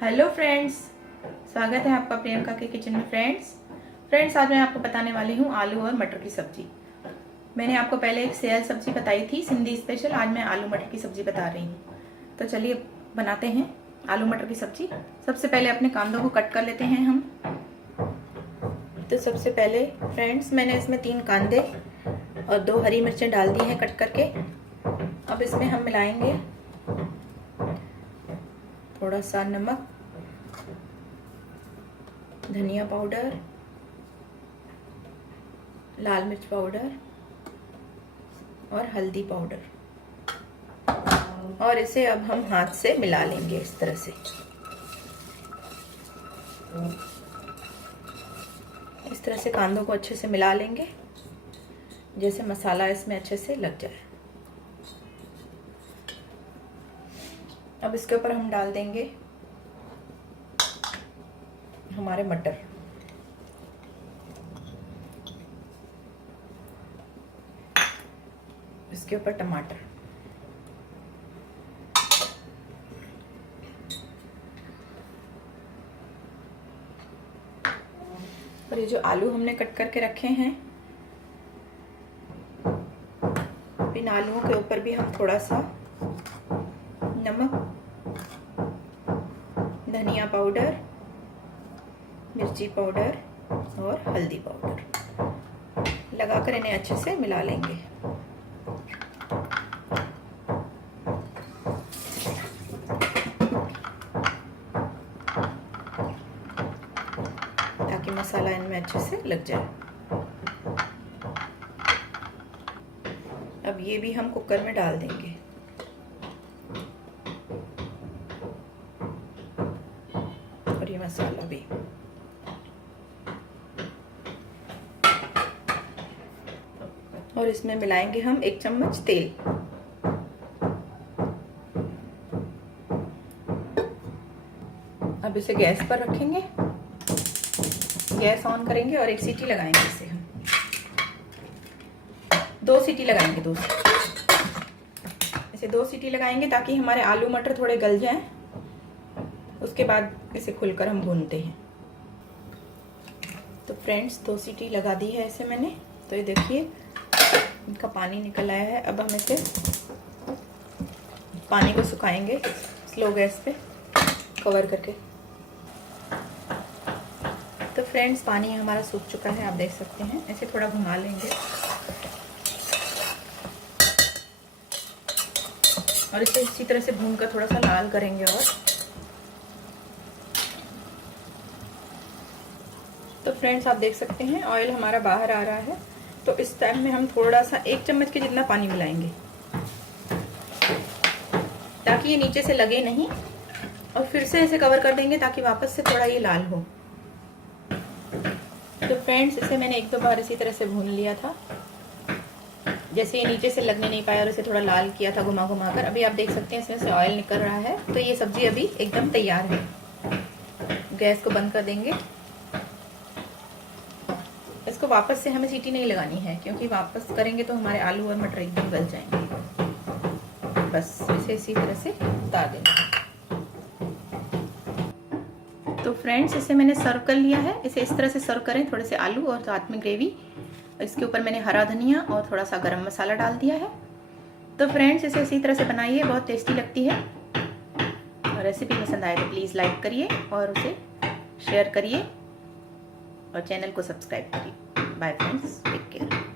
Hello friends, स्वागत है आपका प्रियंका के किचन में। फ्रेंड्स आज मैं आपको बताने वाली हूँ आलू और मटर की सब्जी। मैंने आपको पहले एक सेयल सब्जी बताई थी, सिंधी स्पेशल। आज मैं आलू मटर की सब्जी बता रही हूँ। तो चलिए बनाते हैं आलू मटर की सब्जी। सबसे पहले अपने कांदों को कट कर लेते हैं हम। तो सबसे पहले फ्रेंड्स मैंने इसमें 3 कांदे और 2 हरी मिर्चें डाल दी हैं कट करके। अब इसमें हम मिलाएंगे थोड़ा सा नमक, धनिया पाउडर, लाल मिर्च पाउडर और हल्दी पाउडर, और इसे अब हम हाथ से मिला लेंगे इस तरह से। इस तरह से कांदों को अच्छे से मिला लेंगे, जैसे मसाला इसमें अच्छे से लग जाए। अब इसके ऊपर हम डाल देंगे हमारे मटर। इसके ऊपर टमाटर, और ये जो आलू हमने कट करके रखे हैं, इन आलूओं के ऊपर भी हम थोड़ा सा नमक, धनिया पाउडर, मिर्ची पाउडर और हल्दी पाउडर लगाकर इन्हें अच्छे से मिला लेंगे। ताकि मसाला इनमें अच्छे से लग जाए। अब ये भी हम कुकर में डाल देंगे। और ये मसाला भी। और इसमें मिलाएंगे हम 1 चम्मच तेल। अब इसे गैस पर रखेंगे, गैस ऑन करेंगे और 1 सीटी लगाएंगे। इसे हम 2 सीटी लगाएंगे, 2 इसे 2 सीटी लगाएंगे ताकि हमारे आलू मटर थोड़े गल जाएं। उसके बाद इसे खुलकर हम भूनते हैं। तो फ्रेंड्स 2 सीटी लगा दी है इसे मैंने। तो ये देखिए इनका पानी निकल आया है। अब हम इसे पानी को सुखाएंगे स्लो गैस पे कवर करके। तो फ्रेंड्स पानी हमारा सूख चुका है, आप देख सकते हैं। इसे थोड़ा भुना लेंगे और इसे इसी तरह से भूनकर थोड़ा सा लाल करेंगे। और तो फ्रेंड्स आप देख सकते हैं ऑयल हमारा बाहर आ रहा है। तो इस टाइम में हम थोड़ा सा 1 चम्मच के जितना पानी मिलाएंगे ताकि ये नीचे से लगे नहीं। और फिर से इसे कवर कर देंगे ताकि वापस से थोड़ा ये लाल हो। तो फ्रेंड्स इसे मैंने 1-2 बार इसी तरह से भून लिया था, जैसे ये नीचे से लगने नहीं पाया, और इसे थोड़ा लाल किया था घुमा घुमा कर। अभी आप देख सकते हैं इसमें से ऑयल निकल रहा है। तो ये सब्जी अभी एकदम तैयार है। गैस को बंद कर देंगे। इसको वापस से हमें सीटी नहीं लगानी है, क्योंकि वापस करेंगे तो हमारे आलू और मटर एकदम गल जाएंगे। बस इसे इसी तरह से उतार देंगे। तो फ्रेंड्स इसे मैंने सर्व कर लिया है। इसे इस तरह से सर्व करें, थोड़े से आलू और साथ में ग्रेवी। इसके ऊपर मैंने हरा धनिया और थोड़ा सा गरम मसाला डाल दिया है। तो फ्रेंड्स इसे इसी तरह से बनाइए, बहुत टेस्टी लगती है। और रेसिपी पसंद आए तो प्लीज़ लाइक करिए और उसे शेयर करिए और चैनल को सब्सक्राइब करिए। Bye friends, take care.